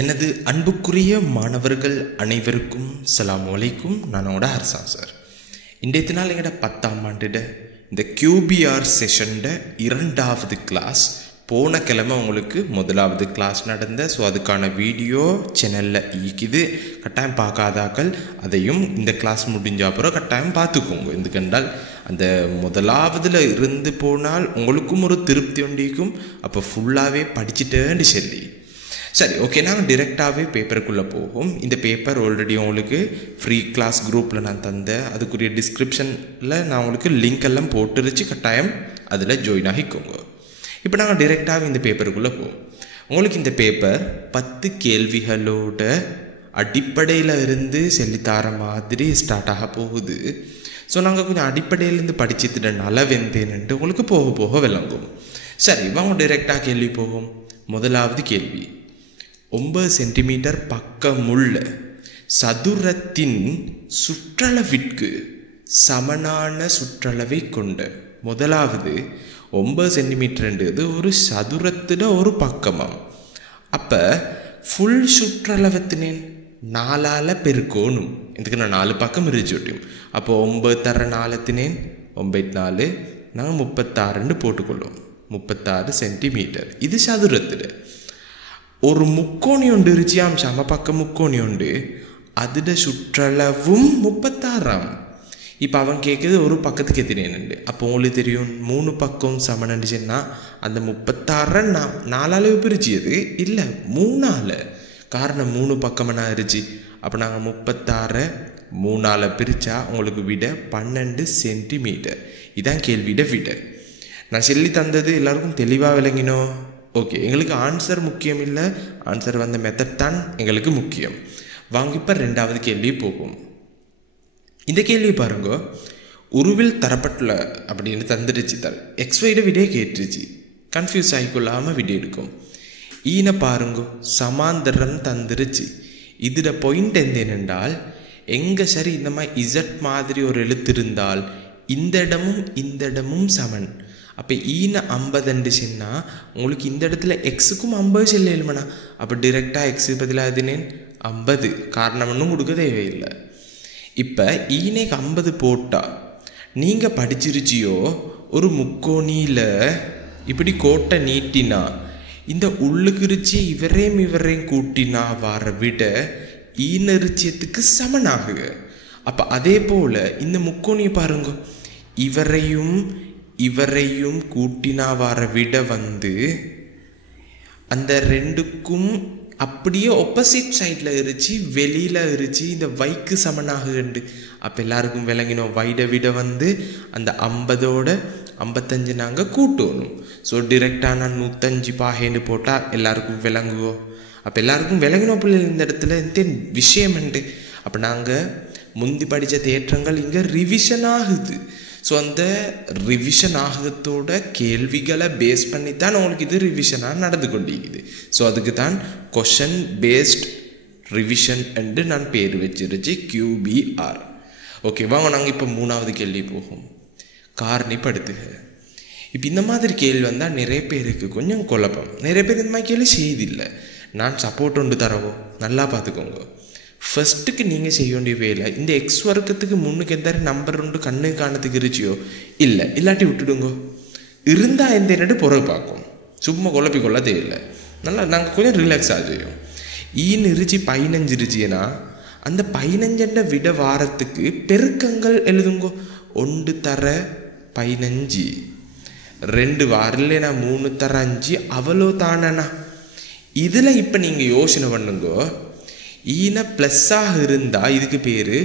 எனது அன்புக்குரிய மாணவர்கள் அனைவருக்கும் அஸ்ஸலாமு அலைக்கும். நானோட ஹர்சான் சார். இன்றைய நாள் எங்கட 10ஆம் ஆண்டிட இந்த QBR செஷன்ட 2வது கிளாஸ் போன கிழமை உங்களுக்கு 1வது கிளாஸ் நடந்த. ஸோ அதுக்கான வீடியோ சேனலில் ஈக்குது. கட்டாயம் பார்க்காதாக்கள் அதையும் இந்த கிளாஸ் முடிஞ்ச அப்புறம் கட்டாயம் பார்த்துக்கோங்க. எதுக்கென்றால் அந்த 1வதுல இருந்து போனால் உங்களுக்கும் ஒரு திருப்தி ஒன்றிக்கும். அப்போ ஃபுல்லாகவே படிச்சுட்டேன்னு சொல்லி சரி, ஓகே, நாங்கள் டிரெக்டாகவே பேப்பருக்குள்ளே போகும். இந்த பேப்பர் ஆல்ரெடி உங்களுக்கு ஃப்ரீ கிளாஸ் குரூப்பில் நான் தந்தேன். அதுக்குரிய டிஸ்கிரிப்ஷனில் நான் உங்களுக்கு லிங்க் எல்லாம் போட்டுருச்சு. கட்டாயம் அதில் ஜாயின் ஆகிக்கோங்க. இப்போ நாங்கள் டிரெக்டாகவே இந்த பேப்பருக்குள்ளே போவோம். உங்களுக்கு இந்த பேப்பர் 10 கேள்விகளோட அடிப்படையில் இருந்து சொல்லித்தர மாதிரி ஸ்டார்ட் ஆக போகுது. ஸோ நாங்கள் கொஞ்சம் அடிப்படையிலேருந்து படிச்சுட்டு நலவெந்தேன்ட்டு உங்களுக்கு போக போக விளங்கும். சரி, வாங்க டிரெக்டாக கேள்வி போகும். முதலாவது கேள்வி, 9 சென்டிமீட்டர் பக்கமுள்ள சதுரத்தின் சுற்றளவிற்கு சமனான சுற்றளவை கொண்ட. முதலாவது 9 சென்டிமீட்டர்ன்றது ஒரு சதுரத்தில் ஒரு பக்கமாம். அப்போ ஃபுல் சுற்றளவத்தினேன் 4ஆல் பெருக்கணும். இதுக்கு நான் 4 பக்கம் இருந்துச்சுட்டியும். அப்போ 9 தர 4 9 4 நாங்கள் 36 போட்டுக்கொள்ளும். 36 சென்டிமீட்டர். இது சதுரத்தில். ஒரு முக்கோணி ஒன்று இருச்சியாம், சம பக்கம் முக்கோணி உண்டு. அதோட சுற்றளவும் 36ஆம். இப்போ அவன் கேட்குது ஒரு பக்கத்துக்கு எத்தினேன்னு. அப்போ உங்களுக்கு தெரியும் 3 பக்கம் சமன்னுச்சுன்னா அந்த 36 4ஆல் பிரிச்சியது இல்லை 3ஆல். காரணம் 3 பக்கம்னா இருந்துச்சு. அப்போ நாங்கள் 36 3ஆல் பிரித்தா உங்களுக்கு விட 12 சென்டிமீட்டர். இதான் கேள்வியிட விட. நான் சொல்லி தந்தது எல்லாருக்கும் தெளிவாக விளங்கினோம். ஓகே, எங்களுக்கு ஆன்சர் முக்கியம் இல்லை, ஆன்சர் வந்த மெத்தட் தான் எங்களுக்கு முக்கியம். வாங்க இப்போ 2வது கேள்வி போகும். இந்த கேள்வி பாருங்க, உருவில் தரப்பட்டுள்ள அப்படின்னு தந்துடுச்சு. XYட விடையை கேட்டுருச்சு. கன்ஃபியூஸ் ஆகிக்கொள்ளாமல் விடை எடுக்கும். ஈனை பாருங்க, சமாந்தரம் தந்துருச்சு. இதில் பாயிண்ட் என்னென்றால் எங்கே சரி இந்த மாதிரி Z மாதிரி ஒரு எழுத்து இருந்தால் இந்த இடமும் சமன். அப்போ ஈன 50ன்னா உங்களுக்கு இந்த இடத்துல எக்ஸுக்கும் 50 செல்ல இல்லைமண்ணா. அப்போ டிரெக்டாக எக்ஸு பதிலாக எதுனேன் 50. காரணம் ஒன்றும் கொடுக்க தேவையில்லை. இப்போ ஈனைக்கு 50 போட்டால் நீங்கள் படிச்சிருச்சியோ ஒரு முக்கோணியில் இப்படி கோட்டை நீட்டினா இந்த உள்ளுக்குறிச்சி இவரையும் கூட்டினா வர விட ஈனரிச்சியத்துக்கு சமனாகுக. அப்போ அதே போல் இந்த முக்கோணியை பாருங்க, இவரையும் கூட்டினா வர விட அந்த ரெண்டுக்கும் அப்படியே ஆப்போசிட் சைடில் இருந்துச்சு, வெளியில் இருந்துச்சு. இந்த வைக்கு சமனாகுண்டு. அப்போ எல்லாருக்கும் விளங்கினோம். வைட விட அந்த 50ஓட 55 நாங்கள் கூட்டணும். ஸோ டிரெக்டாக நான் 105 பாகேன்னு போட்டால் எல்லாருக்கும் விளங்குவோம். அப்போ எல்லாருக்கும் விளங்கினோம் பிள்ளைகள் இந்த இடத்துல இந்த விஷயம் உண்டு. அப்போ நாங்கள் முந்தி படித்த தேற்றங்கள் இங்கே ரிவிஷன் ஆகுது. ஸோ அந்த ரிவிஷன் ஆகத்தோட கேள்விகளை பேஸ் பண்ணித்தான் உங்களுக்கு இது ரிவிஷனாக நடந்து கொண்டிருக்குது. ஸோ அதுக்கு தான் கொஷன் பேஸ்ட் ரிவிஷன் என்று நான் பேர் வச்சிருச்சு, QBR. ஓகே, வாங்க நாங்கள் இப்போ 3வது கேள்வி போகும். காரணிப்படுத்துக. இப்போ இந்த மாதிரி கேள்வி வந்தால் நிறைய பேருக்கு கொஞ்சம் குழப்பம். நிறைய பேர் இந்த மாதிரி கேள்வி செய்தில்லை. நான் சப்போர்ட் ஒன்று தரவோ, நல்லா பார்த்துக்கோங்க. ஃபஸ்ட்டுக்கு நீங்கள் செய்ய வேண்டிய வேலை, இந்த X வர்க்கத்துக்கு முன்னுக்கு எந்த நம்பர் ஒன்று கண்ணு காணத்துக்கு இருச்சியோ இல்லை, இல்லாட்டி விட்டுடுங்க. இருந்தால் எந்த என்னட்டு பிறகு பார்க்கும். சும்மா குழப்பிக்கொள்ள தேவையில்லை. நல்லா நாங்கள் கொஞ்சம் ரிலாக்ஸ் ஆகியோம். ஈன்னு இருச்சி 15 இருச்சின்னா அந்த 15 விட வாரத்துக்கு பெருக்கங்கள் எழுதுங்கோ. 1 தர 15, 2 வாரம் இல்லைண்ணா 3 தர 5, அவ்வளோ தானண்ணா. இதில் இப்போ நீங்கள் யோசனை பண்ணுங்கோ. ஈன ப்ளஸ்ஸாக இருந்தால் இதுக்கு பேர்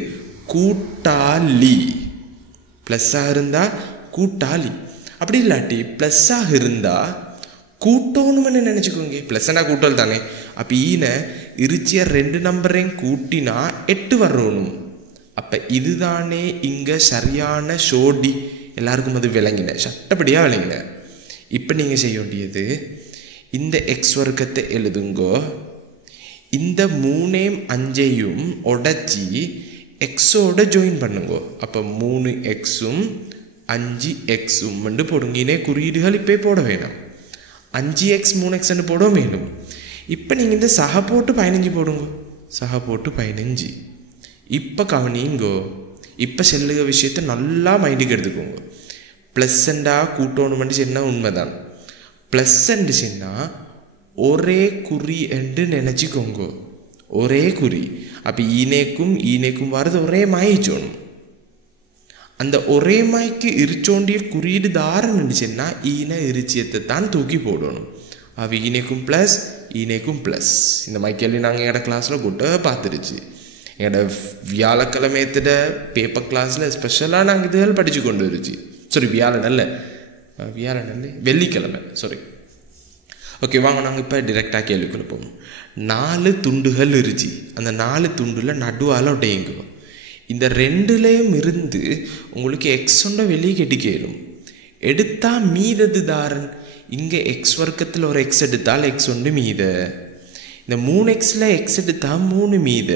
கூட்டாளி. ப்ளஸ்ஸாக இருந்தால் கூட்டாளி. அப்படி இல்லாட்டி ப்ளஸ்ஸாக இருந்தால் கூட்டணும்னு நினச்சிக்கோங்க. ப்ளஸ்னா கூட்டல் தானே. அப்போ ஈனை இருச்சிய 2 நம்பரையும் கூட்டினா 8 வரணும். அப்போ இதுதானே இங்கே சரியான ஷோடி. எல்லாருக்கும் அது விளங்கின, சட்டப்படியாக விளங்கின. இப்போ நீங்கள் செய்ய வேண்டியது இந்த X வர்க்கத்தை எழுதுங்கோ. இந்த 3 5ஐயும் உடச்சி எக்ஸோட ஜாயின் பண்ணுங்கோ. அப்போ 3xம் 5xம் போடுங்கினே குறியீடுகள் இப்போ போட வேணாம். 5x 3x போட வேணும். இப்போ நீங்கள் இந்த சக போட்டு 15 போடுங்க. சக போட்டு 15. இப்போ கவனிங்கோ. இப்போ செல்லுக விஷயத்தை நல்லா மைண்டுக்கு எடுத்துக்கோங்க. ப்ளஸ்ஸண்டா கூட்டணுமெண்டு சொன்னால் உண்மைதான். ப்ளஸ்ஸண்டு சொன்னால் ஒரே குறி என்று நினச்சிக்கோங்க. ஒரே குறி. அப்போ ஈனேக்கும் வரது ஒரே மாயிச்சோணும். அந்த ஒரே மாய்க்கு இருச்சோண்டிய குறியீடு தாரம் இருந்துச்சுன்னா ஈன இருச்சியத்தை தான் தூக்கி போடணும். அப்போ ஈனேக்கும் ப்ளஸ் இந்த மாதிரி கேள்வி நாங்கள் எங்களோட கிளாஸில் கூட்ட பார்த்துருச்சு. எங்களோட வியாழக்கிழமையத்திட பேப்பர் கிளாஸில் ஸ்பெஷலாக நாங்கள் இதுகள் படித்து கொண்டு வந்துருச்சு. சாரி வியாழனல்ல வெள்ளிக்கிழமை சாரி. ஓகே வாங்க நாங்கள் இப்போ டிரெக்டாக கேள்விக்குள்ள போவோம். 4 துண்டுகள் இருந்துச்சு. அந்த 4 துண்டில் நடுவால் ஒட்டையுங்க. இந்த 2லேயும் இருந்து உங்களுக்கு எக்ஸ் ஒன்றை வெளியே கெட்டிக்கலும். எடுத்தால் மீதது தாரன். இங்கே எக்ஸ் வர்க்கத்தில் ஒரு எக்ஸ் எடுத்தால் எக்ஸ் ஒன்று மீத. இந்த 3xல எக்ஸ் எடுத்தால் 3 மீத.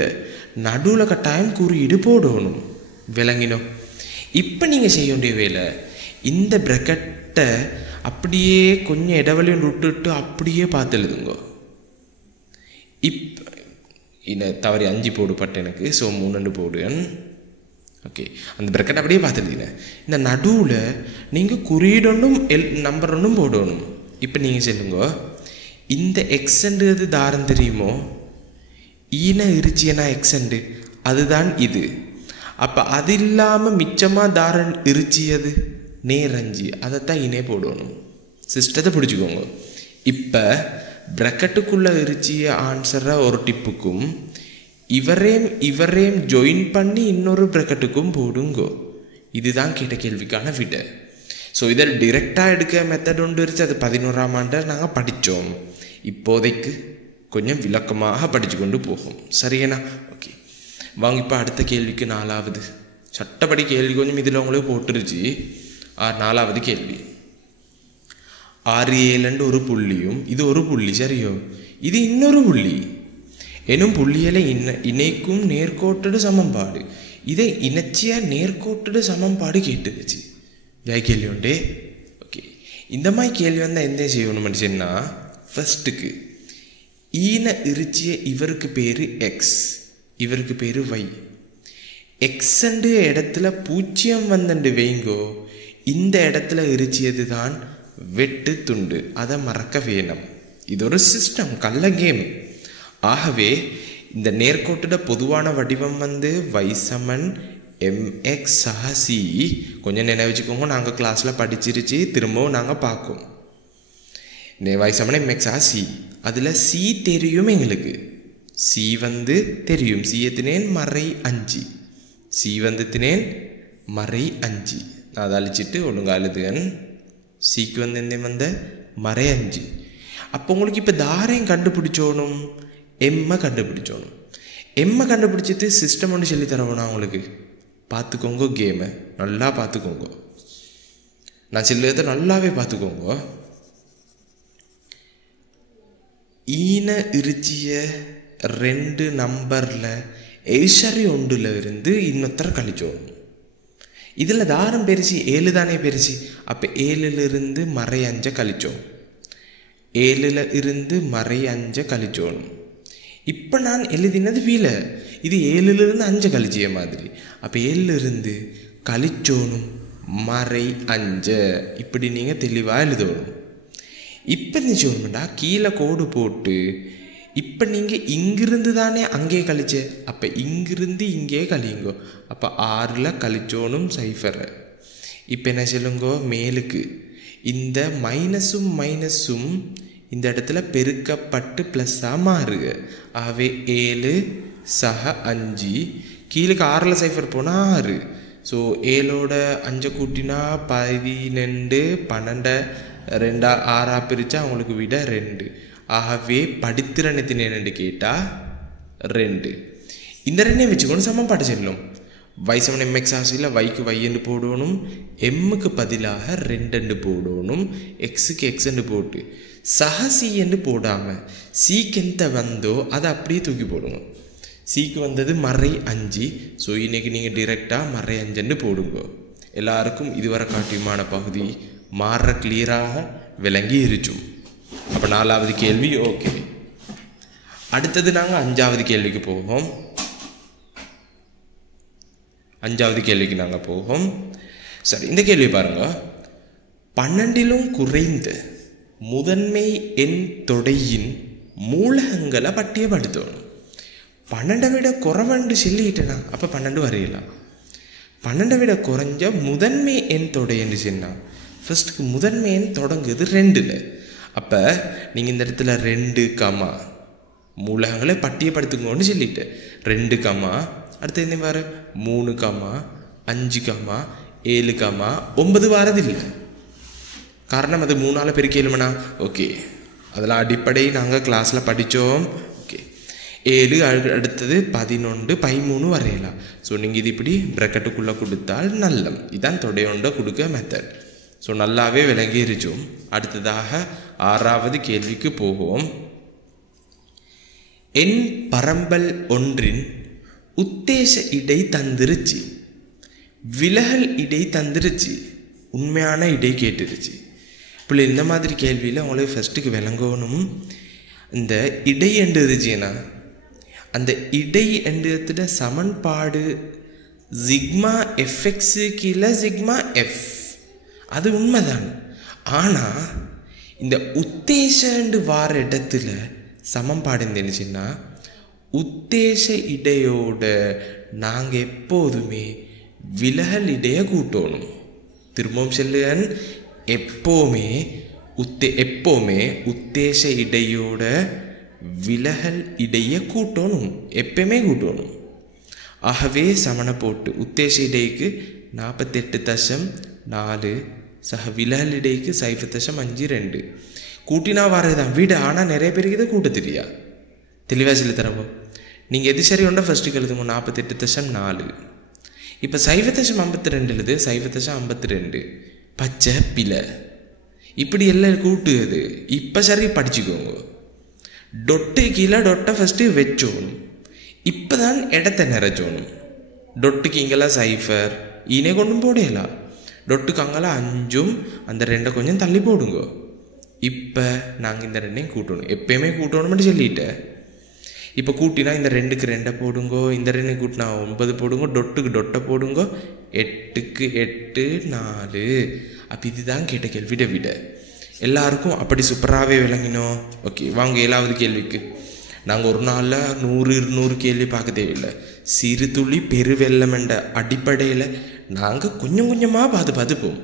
நடுவில் கட்டாயம் குறியீடு போடணும். விளங்கினோம். இப்போ நீங்கள் செய்ய வேண்டிய வேலை இந்த ப்ராக்கெட்டை அப்படியே கொஞ்சம் இடைவெளியும் விட்டுட்டு அப்படியே பார்த்து எழுதுங்க. இப்போ தவறி 5 போடுப்பட்ட எனக்கு. ஸோ 3 போடுவேன். ஓகே அந்த ப்ராக்கெட் அப்படியே பார்த்துருந்தீங்க. இந்த நடுவில் நீங்கள் குறியீடொன்றும் நம்பர் ஒன்றும் போடணும். இப்போ நீங்கள் சொல்லுங்க இந்த எக்ஸண்டுறது தாரம் தெரியுமோ? ஈன இருச்சியனா எக்ஸண்டு அதுதான் இது. அப்போ அது இல்லாமல் மிச்சமாக தாரம் இருச்சியது நேரஞ்சி அதைத்தான் இனே போடணும். சிஸ்டத்தை பிடிச்சிக்கோங்க. இப்போ ப்ராக்கெட்டுக்குள்ளே இருச்சிய ஆன்சரை ஒரு டிப்புக்கும் இவரேம் ஜாயின் பண்ணி இன்னொரு ப்ராக்கெட்டுக்கும் போடுங்கோ. இதுதான் கேட்ட கேள்விக்கான விட. ஸோ இதில் டிரெக்டாக எடுக்க மெத்தட் ஒன்று இருந்துச்சு. அது 11ஆம் ஆண்டு நாங்கள் படித்தோம். இப்போதைக்கு கொஞ்சம் விளக்கமாக படித்து கொண்டு போகும். சரியாண்ணா? ஓகே வாங்க இப்போ அடுத்த கேள்விக்கு 4வது சட்டப்படி கேள்வி கொஞ்சம் இதில் உங்களுக்கு போட்டுருச்சு. 4வது கேள்வி. 6 7 ஒரு புள்ளியும் இது ஒரு புள்ளி சரியோ? இது இன்னொரு புள்ளி எனும் புள்ளியலை இணைக்கும் நேர்கோட்டடு சமன்பாடு. இதை இணைச்சியா நேர்கோட்டடு சமன்பாடு கேட்டுருச்சு. ஜாய் கேள்வி உண்டே. ஓகே இந்த மாதிரி கேள்வி வந்தால் எந்த செய்யணும்னு சொன்னால் ஃபஸ்ட்டுக்கு ஈன இருச்சிய இவருக்கு பேர் எக்ஸ் இவருக்கு பேர் ஒய். எக்ஸண்டு இடத்துல 0 வந்துண்டு வைங்கோ. இந்த இடத்துல இருச்சியது தான் வெட்டு துண்டு. அதை மறக்க வேணும். இது ஒரு சிஸ்டம் கள்ள கேம். ஆகவே இந்த நேர்கோட்டோட பொதுவான வடிவம் வந்து y சமன் mx சக c. கொஞ்சம் நினைவச்சுக்கோங்க. நாங்கள் கிளாஸில் படிச்சிருச்சு. திரும்பவும் நாங்கள் பார்ப்போம். y சமன் mx சக c. அதில் c தெரியும் எங்களுக்கு. c வந்து தெரியும். c எத்தினேன் மறை 5. c வந்து எத்தினேன் மறை 5. நான் அதை அழிச்சிட்டு ஒழுங்கா எழுதுகன். சிக்கு வந்து எந்த வந்த மறை 5. அப்போ உங்களுக்கு இப்போ தாரையும் கண்டுபிடிச்சோணும். எம்மை கண்டுபிடிச்சோணும். எம்மை கண்டுபிடிச்சிட்டு சிஸ்டம் ஒன்று சொல்லி தரவோனா உங்களுக்கு. பார்த்துக்கோங்க கேமை நல்லா பார்த்துக்கோங்க. நான் சொல்லுறதை நல்லாவே பார்த்துக்கோங்க. ஈன இருச்சிய 2 நம்பரில் எய்சரி ஒன்றில் இருந்து இன்னொருத்தரை கழிச்சோணும். இதில் தாரம் பெருசி 7 தானே பெருசி. அப்போ 7லிருந்து மறை 5 கழிச்சோம். 7ல் இருந்து மறை 5 கழிச்சோணும். இப்போ நான் எழுதினது வீலை. இது 7லிருந்து 5 கழிச்சிய மாதிரி. அப்போ 7லிருந்து கழிச்சோணும் மறை 5. இப்படி நீங்கள் தெளிவாக எழுதணும். இப்போ என்ன செய்யணும்டா கீழே கோடு போட்டு இப்போ நீங்கள் இங்கிருந்து தானே அங்கே கழிச்ச. அப்போ இங்கிருந்து இங்கே கழியுங்கோ. அப்போ 6ல் கழிச்சோணும் 0. இப்போ என்ன சொல்லுங்கோ மேலுக்கு இந்த மைனஸும் இந்த இடத்துல பெருக்கப்பட்டு ப்ளஸ்ஸாக மாறுக. ஆகவே 7 சக 5. கீழுக்கு 6ல் 0 போனால் 6. ஸோ 7ஓட 5 கூட்டினா 12 12 2 6 பிரித்தா அவங்களுக்கு விட 2. ஆகவே படித்திறனத்தின் என்னென்று கேட்டால் 2. இந்த 2 வச்சுக்கொண்டு சமன்பாடு செல்லும். y சமன் mx ஆசையில் yக்கு y என்று போடணும். எம்முக்கு பதிலாக 2 என்று போடணும். எக்ஸுக்கு x என்று போட்டு சக சி என்று போடாமல் சிக்கு எந்த வந்தோ அதை அப்படியே தூக்கி போடுங்க. சிக்கு வந்தது மறை 5. ஸோ இன்றைக்கி நீங்கள் டிரெக்டாக மறை 5 போடுங்க. எல்லாருக்கும் இதுவரை காட்டியமான பகுதி மாற கிளியராக விளங்கி இருக்கும். அப்போ 4வது கேள்வி ஓகே. அடுத்தது நாங்கள் 5வது கேள்விக்கு போவோம். 5வது கேள்விக்கு நாங்கள் போவோம். சரி, இந்த கேள்வி பாருங்க. 12லும் குறைந்த முதன்மை எண் தொடையின் மூலகங்களை பட்டியப்படுத்தணும். 12 விட குறைவண்டு சொல்லிட்டேனா, அப்போ 12 வரையலாம். 12 விட குறைஞ்ச முதன்மை எண் தொடைன்னு சொன்னால் ஃபர்ஸ்ட்டுக்கு முதன்மை எண் தொடங்குது 2ல். அப்போ நீங்கள் இந்த இடத்துல 2 கமா மூலகங்களை பட்டியப்படுத்துங்கன்னு சொல்லிட்டு 2 கமா அடுத்து என்ன பாரு 3 கமா 5 கமா 7 கமா 9 வாரதில்லை. காரணம் அது 3ஆல் பெருக்கலுமனா. ஓகே, அதெல்லாம் அடிப்படை நாங்கள் கிளாஸில் படித்தோம். ஓகே, 7 அடுத்தது 11 13 வரையலாம். ஸோ நீங்கள் இது இப்படி ப்ராக்கெட்டுக்குள்ளே கொடுத்தால் நல்லம். இதுதான் தொடையொண்ட கொடுக்க மெத்தட். ஸோ நல்லாவே விளங்கிருச்சோம். அடுத்ததாக 6வது கேள்விக்கு போவோம். எண் பரம்பல் ஒன்றின் உத்தேச இடை தந்துருச்சு, விலகல் இடை தந்துருச்சு, உண்மையான இடை கேட்டுருச்சு. இப்போ இந்த மாதிரி கேள்வியில் உங்களுக்கு ஃபஸ்ட்டுக்கு விளங்கணும். இந்த இடை என்று இருந்துச்சுன்னா அந்த இடை என்றத சமன்பாடு சிக்மா எஃப்எக்ஸு கீழே சிக்மா எஃப், அது உண்மைதான். ஆனால் இந்த உத்தேசண்டு வார இடத்துல சமன்பாடு இருந்துச்சுன்னா உத்தேச இடையோட நாங்கள் எப்போதுமே விலகல் இடையை கூட்டணும். திரும்பவும் சொல்லுங்க, எப்போவுமே உத்தேச இடையோட விலகல் இடையை கூட்டணும், எப்பயுமே கூட்டணும். ஆகவே சமனை போட்டு உத்தேச இடைக்கு 48.4 சக விலகல் இடைக்கு 0.52 கூட்டினா வரதுதான் வீடு. ஆனால் நிறைய பேருக்கு இதை கூட்ட தெரியா. தெளிவாக சொல்லி தரப்போ நீங்கள் எது சரி ஒன்றா ஃபஸ்ட்டுக்கு எழுதுங்க 48.4. இப்போ 0.52 எழுது 0.52 பச்சை பிழை இப்படி எல்லாம் கூட்டுது. இப்போ சரி படிச்சுக்கோங்க. டொட்டு கீழே டொட்டை ஃபஸ்ட்டு வச்சோணும். இப்போ தான் இடத்த நிறைச்சோணும். டொட்டுக்கு இங்கெல்லாம் 0 ஈனே கொண்டும் போடலாம். டொட்டுக்கு அங்கெல்லாம் 5 அந்த 2 கொஞ்சம் தள்ளி போடுங்க. இப்போ நாங்கள் இந்த 2ஐயும் கூட்டணும், எப்பயுமே கூட்டணும்னு சொல்லிட்டேன். இப்போ கூட்டினா இந்த 2க்கு 2 போடுங்கோ, இந்த 2 கூட்டினா 9 போடுங்க, டொட்டுக்கு டொட்டை போடுங்கோ, 8க்கு 8 4. அப்போ இதுதான் கேட்ட கேள்விட விட எல்லாருக்கும் அப்படி சூப்பராகவே விளங்கினோம். ஓகே, வாங்க 7வது கேள்விக்கு. நாங்கள் ஒரு நாளில் 100-200 கேள்வி பார்க்க தேவையில்லை. சிறு துளி பெருவெள்ளம் என்ற அடிப்படையில் நாங்கள் கொஞ்சம் கொஞ்சமாக பார்த்துப்போம்.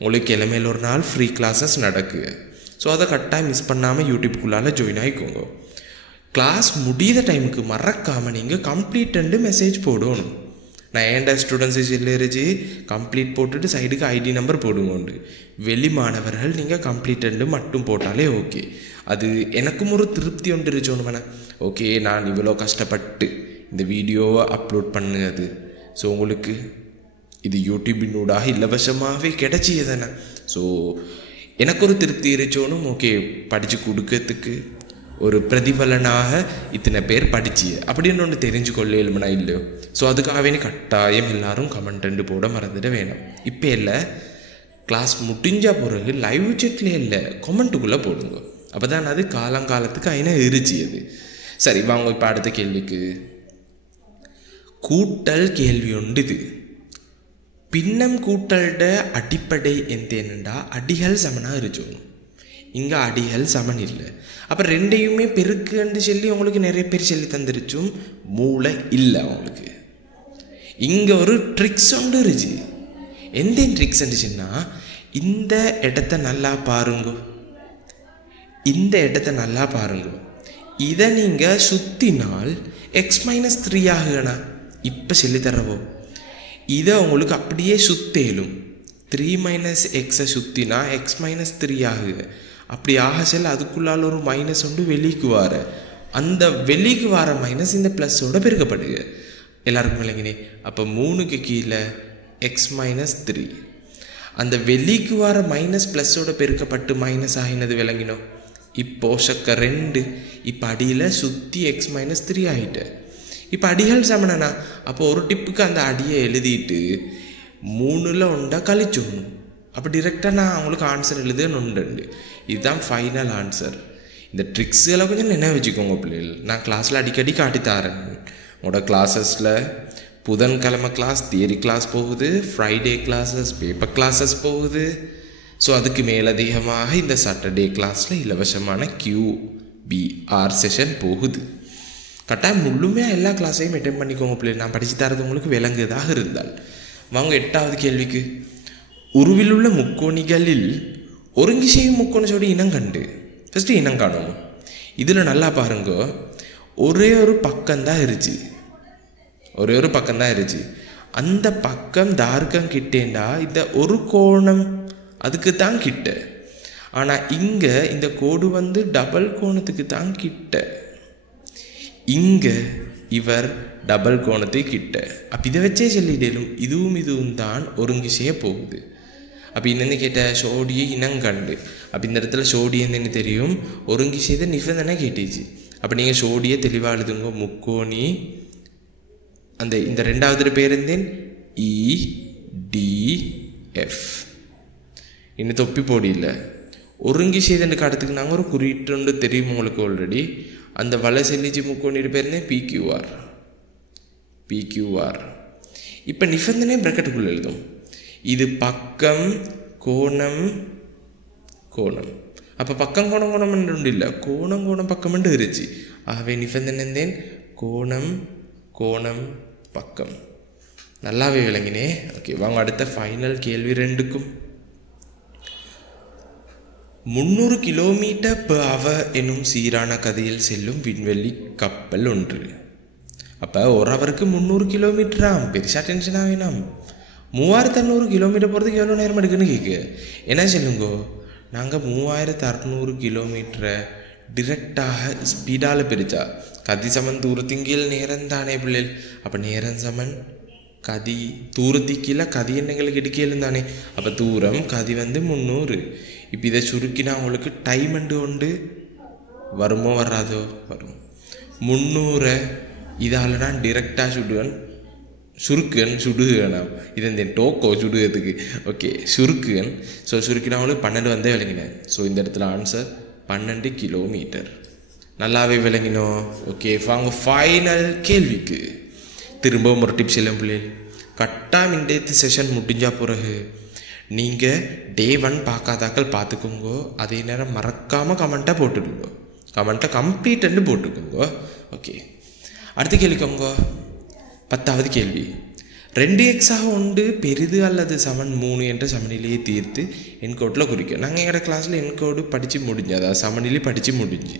உங்களுக்கு கிழமையில் ஒரு நாள் ஃப்ரீ கிளாஸஸ் நடக்குது. ஸோ அதை கட்டாயம் மிஸ் பண்ணாமல் யூடியூப்குள்ளால் ஜாயின் ஆகிக்கோங்க. கிளாஸ் முடிகிற டைமுக்கு மறக்காமல் நீங்கள் கம்ப்ளீட்டு மெசேஜ் போடணும். நான் ஏன்டா ஸ்டூடெண்ட்ஸு சொல்லிருச்சு கம்ப்ளீட் போட்டுட்டு சைடுக்கு ஐடி நம்பர் போடுங்கோண்டு. வெளி மாணவர்கள் நீங்கள் கம்ப்ளீட்டு மட்டும் போட்டாலே ஓகே. அது எனக்கும் ஒரு திருப்தி ஒன்று இருச்சோன்னு வேணா. ஓகே, நான் இவ்வளோ கஷ்டப்பட்டு இந்த வீடியோவை அப்லோட் பண்ணுது. ஸோ உங்களுக்கு இது யூடியூபினூடாக இலவசமாகவே கிடைச்சியதானே. ஸோ எனக்கு ஒரு திருப்தி இருச்சோனும். ஓகே, படித்து கொடுக்கறதுக்கு ஒரு பிரதிபலனாக இத்தனை பேர் படிச்சு அப்படின்னு ஒன்று தெரிஞ்சு கொள்ள எழுமனா இல்லையோ. ஸோ அதுக்காகவே கட்டாயம் எல்லாரும் கமெண்ட் போட மறந்துட வேணும். இப்போ இல்லை, கிளாஸ் முடிஞ்ச பிறகு லைவ் செட்டில் இல்லை கமெண்ட்டுக்குள்ளே போடுங்க. அப்போ தான் அது காலங்காலத்துக்கு ஐநா இருச்சு அது. சரி, வாங்க இப்போ அடுத்த கேள்விக்கு. கூட்டல் கேள்வி உண்டு. இது பின்னம் கூட்டல்ட அடிப்படை என்னென்னா அடிகள் சமனாக இருச்சோணும். இங்கே அடிகள் சமன் இல்லை. அப்போ 2ஐயுமே பெருக்குன்னு சொல்லி உங்களுக்கு நிறைய பேர் சொல்லி தந்துருச்சும் மூளை இல்லை அவங்களுக்கு. இங்கே ஒரு ட்ரிக்ஸ் ஒன்று இருச்சு. எந்த ட்ரிக்ஸ் இருந்துச்சுன்னா இந்த இடத்த நல்லா பாருங்க, இந்த இடத்த நல்லா பாருங்க. இதை நீங்கள் சுற்றினால் x-3 ஆகுனா இப்போ சொல்லித்தரவோ. இதை உங்களுக்கு அப்படியே சுத்தேலும் 3 - x சுற்றினா x-3 ஆகுக. அப்படி ஆக செல்ல அதுக்குள்ளால் ஒரு மைனஸ் ஒன்று வெளிக்கு வார, அந்த வெளிக்கு வார மைனஸ் இந்த ப்ளஸ்ஸோட பெருக்கப்படுங்க. எல்லாருக்கும் இல்லைங்கண்ணே. அப்போ 3க்கு கீழே x-3 அந்த வெளிக்கு வார மைனஸ் ப்ளஸ்ஸோட பெருக்கப்பட்டு மைனஸ் ஆகினது விளங்கினோம். இப்போ சக்க 2 இப்போ அடியில் சுற்றி x-3 ஆகிட்டு. இப்போ அடிகள் சமணனா அப்போ ஒரு டிப்புக்கு அந்த அடியை எழுதிட்டு 3ல் 1 கழிச்சோணும். அப்போ டிரெக்டாக நான் அவங்களுக்கு ஆன்சர் எழுதுன்னு உண்டு. இதுதான் ஃபைனல் ஆன்சர். இந்த ட்ரிக்ஸ் எல்லாம் கொஞ்சம் நினைவு வச்சுக்கோங்க பிள்ளைகள். நான் கிளாஸில் அடிக்கடி காட்டித்தாரேன். உங்களோட கிளாஸஸில் புதன்கிழமை கிளாஸ் தியரி கிளாஸ் போகுது, ஃப்ரைடே கிளாஸஸ் பேப்பர் கிளாஸஸ் போகுது. ஸோ அதுக்கு மேலதிகமாக இந்த சாட்டர்டே கிளாஸில் இலவசமான QBR செஷன் போகுது. கட்டாயம் முழுமையாக எல்லா கிளாஸையும் அட்டெண்ட் பண்ணிக்கோங்க பிள்ளை. நான் படித்து தரது உங்களுக்கு விளங்குதாக இருந்தால் வாங்க 8வது கேள்விக்கு. உருவில் உள்ள முக்கோணிகளில் ஒருங்கி செய்யும் முக்கோணத்தோட இனம் கண்டு. ஃபஸ்ட்டு இனம் காணும். இதில் நல்லா பாருங்க, ஒரே ஒரு பக்கம்தான் இருந்துச்சு. அந்த பக்கம் தார்க்கம் கிட்டேண்டா இந்த ஒரு கோணம் அதுக்கு தான் கிட்ட. ஆனால் இங்கே இந்த கோடு வந்து டபுள் கோணத்துக்கு தான் கிட்ட. இங்கே இவர் டபுள் கோணத்துக்கு கிட்ட. அப்போ இதை வச்சே சொல்லிடலும் இதுவும் தான் ஒருங்கி செய்ய போகுது. அப்போ என்னென்னு கேட்ட சோடியை இனங்கண்டு. அப்போ இந்த இடத்துல சோடி என்னென்னு தெரியும், ஒருங்கி செய்த நிபந்தனை கேட்டுச்சு. அப்போ நீங்கள் சோடியை தெளிவாக எழுதுங்க. முக்கோணி அந்த இந்த 2வது பேர் இருந்தேன் EDF. இன்னும் தொப்பி போடி இல்லை, ஒருங்கி செய்தன்னு காட்டுறதுக்கு நாங்கள் ஒரு குறியீட்டு தெரியும் உங்களுக்கு ஆல்ரெடி. அந்த வலை செல்லிச்சு முக்கோணி பேர் இருந்தேன் PQR. இப்போ நிபந்தனை பிரக்கெட்டுக்குள்ளே எழுதும். இது பக்கம் கோணம். அப்போ பக்கம் கோணம் ஒன்று இல்லை, கோணம் பக்கம் இருந்துச்சு. ஆகவே நிபந்தனை இருந்தேன் கோணம் பக்கம். நல்லாவே விளங்கினே. ஓகே, வாங்க அடுத்த ஃபைனல் கேள்வி 2க்கும். 300 km/h எனும் சீரான கதியில் செல்லும் விண்வெளி கப்பல் ஒன்று. அப்போ ஒரு ஹவருக்கு 300 கிலோமீட்டராம். பெருசாக டென்ஷனாக வேணாம். 3600 கிலோமீட்டர் போகிறதுக்கு எவ்வளோ நேரம் எடுக்குன்னு கேட்கு. என்ன சொல்லுங்கோ, நாங்கள் 3600 கிலோமீட்டரை டிரெக்டாக ஸ்பீடால் பிரித்தா கதி சமன் தூரத்தின் நேரம் தானே பிள்ளைகள். அப்போ நேரம் சமன் கதி தூரத்திக்கீழே கதி எண்ணங்களுக்கு எடுக்கலும் தானே. அப்போ தூரம் கதி வந்து 300. இப்போ இதை சுருக்கினா உங்களுக்கு டைம் உண்டு வருமோ வராதோ? வரும். 300 இதால் நான் டிரெக்டாக சுடுகன் இது இந்த டோக்கோ சுடுகிறதுக்கு. ஓகே, சுருக்குகன். ஸோ சுருக்கினா உங்களுக்கு 12 வந்தே விளங்கினேன். ஸோ இந்த இடத்துல ஆன்சர் 12 கிலோமீட்டர். நல்லாவே விளங்கினோம். ஓகே, வாங்க ஃபைனல் கேள்விக்கு. திரும்பவும் ஒரு டிப்ஸ் இல்லை பிள்ளைகள். கட்டாயம் இந்த செஷன் முடிஞ்சால் பிறகு நீங்கள் டே 1 பார்க்காதாக்கள் பார்த்துக்கோங்க. அதே நேரம் மறக்காமல் கமெண்ட்டாக போட்டுடுங்க. கமெண்ட்டை கம்ப்ளீட்டுன்னு போட்டுக்கோங்க. ஓகே, அடுத்த கேள்விக்கோங்க. 10வது கேள்வி. 2x ஒன்று பெரிது அல்லது சமன் 3 என்ற சமநிலையை தீர்த்து என்கோட்டில் குறிக்கும். நாங்கள் எங்களோட கிளாஸில் என்கோடு படித்து முடிஞ்சு, அதாவது சமநிலை படித்து முடிஞ்சு.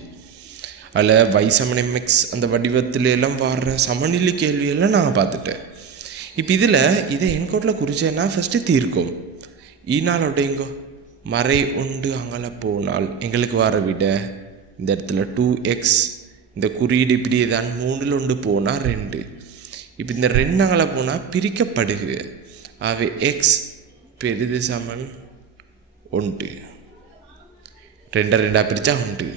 அதில் y = mx அந்த வடிவத்தில் எல்லாம் வர்ற சமநிலை கேள்வியெல்லாம் நான் பார்த்துட்டேன். இப்போ இதை என்கோட்டில் குறிச்சேன்னா ஃபஸ்ட்டு தீர்க்கும். ஈனால் ஒட்டைங்கோ மறை உண்டு அங்கே போனால் எங்களுக்கு வர விட இந்த இடத்துல 2x இந்த குறியீடு இப்படி தான் 3ல் ஒன்று போனால் 2. இப்போ இந்த 2 அங்கே போனால் பிரிக்கப்படுகு. ஆகவே எக்ஸ் பெரிது சமன் 1. 2 பிரித்தா 1.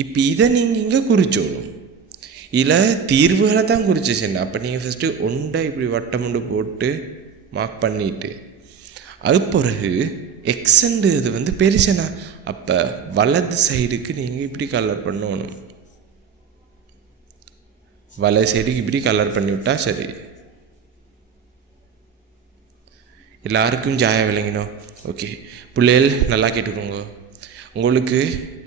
இப்போ இதை நீங்கள் இங்கே குறிச்சோணும். இதில் தீர்வுகளை தான் குறிச்சிச்சுன்னா அப்போ நீங்கள் ஃபஸ்ட்டு 1 இப்படி வட்டம் ஒன்று போட்டு மார்க் பண்ணிட்டு அது பிறகு எக்ஸண்டு இது வந்து பெருசுனா அப்போ வலது சைடுக்கு நீங்கள் இப்படி கலர் பண்ணணும். வலது சைடுக்கு இப்படி கலர் பண்ணிவிட்டா சரி. எல்லாருக்கும் ஜாயா விளங்கினோம். ஓகே பிள்ளைகள் நல்லா கேட்டுக்கோங்க. உங்களுக்கு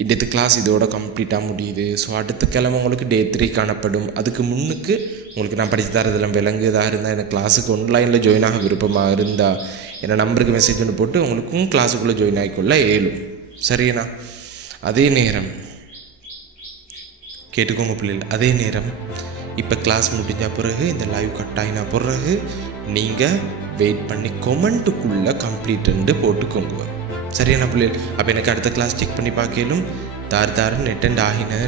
இந்த கிளாஸ் இதோட கம்ப்ளீட்டாக முடியுது. ஸோ அடுத்த கிழமை உங்களுக்கு டே 3 காணப்படும். அதுக்கு முன்னுக்கு உங்களுக்கு நான் படித்து தரதெல்லாம் விளங்குதாக இருந்தால் இந்த கிளாஸுக்கு ஆன்லைனில் ஜாயின் ஆக விருப்பமாக இருந்தால் என்ன நம்பருக்கு மெசேஜ் ஒன்று போட்டு உங்களுக்கும் கிளாஸுக்குள்ளே ஜாயின் ஆகிக்கொள்ள இயலும். சரிண்ணா? அதே நேரம் கேட்டுக்கோங்க பிள்ளைகள். அதே நேரம் இப்போ கிளாஸ் முடிஞ்ச பிறகு இந்த லைவ் கட் ஆகின பிறகு நீங்கள் வெயிட் பண்ணி கொமெண்ட்டுக்குள்ளே கம்ப்ளீட்டுன்னு போட்டுக்கோங்க. சரியான பிள்ளைகள்? அப்போ எனக்கு அடுத்த கிளாஸ் செக் பண்ணி பார்க்கலும் தார் அட்டெண்ட் ஆகினு.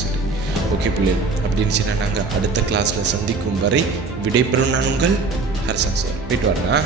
சரி, ஓகே பிள்ளைகள். அப்படின்னு சொன்னால் நாங்கள் அடுத்த கிளாஸில் சந்திக்கும் வரை விடைபெறும் நான் உங்கள் ஹர்ஷா சார். போயிட்டு வரேண்ணா.